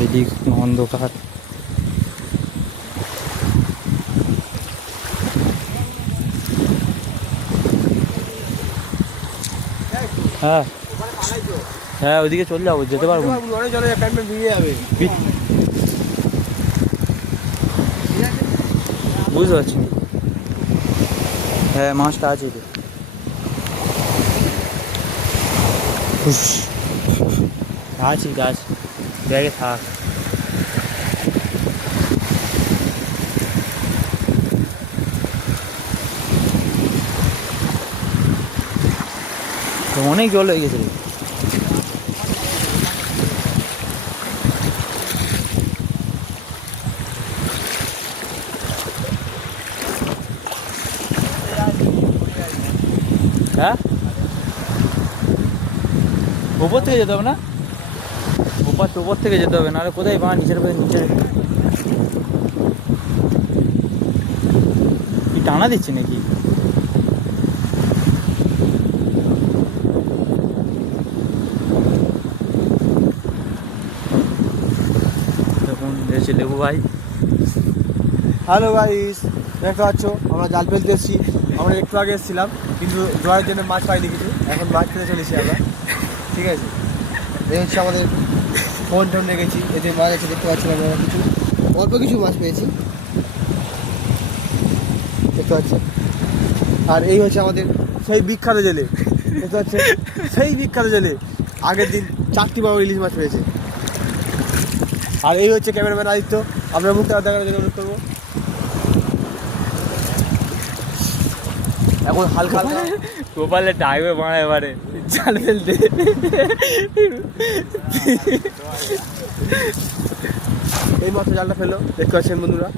চারিদিক অন্ধকার। হ্যাঁ হ্যাঁ, ওইদিকে চলে যাবো, যেতে পারবো না। বুঝতে পারছি। হ্যাঁ, মাছটা আছে তো। আছি গাছ ব্যাগে থাক। অনেক জল হয়ে গেছে। হ্যাঁ, উপর থেকে যেতে হবে না? উপর থেকে যেতে হবে, নাহলে কোথায় পা নিচের নিচে কি টানা দিচ্ছে নাকি? দেখুন এসে লেবু ভাই। হ্যালো গাইস, দেখতে পাচ্ছ আমরা জাল ফেলতে এসেছি। আমরা একটু আগে এসেছিলাম কিন্তু জোয়ারের জন্য মাছ পাইনি কিছু, এখন মাছ ফেলে চলেছি আমরা। ঠিক আছে, এই হচ্ছে আমাদের ফোন টোন রেখেছি, এতে মাছ আছে দেখতে পাচ্ছি। আমরা কিছু অল্প কিছু মাছ পেয়েছি দেখতে পাচ্ছি। আর এই হচ্ছে আমাদের সেই বিখ্যাত জেলে, দেখতে পাচ্ছে সেই বিখ্যাত জেলে আগের দিন 4টি বড় ইলিশ মাছ পেয়েছে। আর এই হচ্ছে ক্যামেরাম্যান আদিত্য। আমরা মুখটা দেখানোর জন্য অনুরোধ করবো। এখন হালকা হালকা গোপালে ডাকবে মারা এবারে জাল ফেলতে। এই মাত্র জালটা ফেলো, দেখতে পাচ্ছেন বন্ধুরা।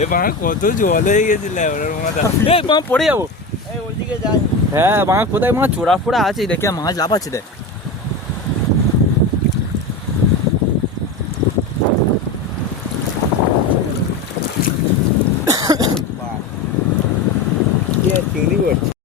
এ বাঁকা কত জল হয়ে গেছিল পড়ে যাবো। ওইদিকে যাই। হ্যাঁ, বাঁকা কোথায় মাছ চোরা ফোড়া আছে, দেখে মাছ লাফাচ্ছে দেখ। চিংড়ি পড়ছে।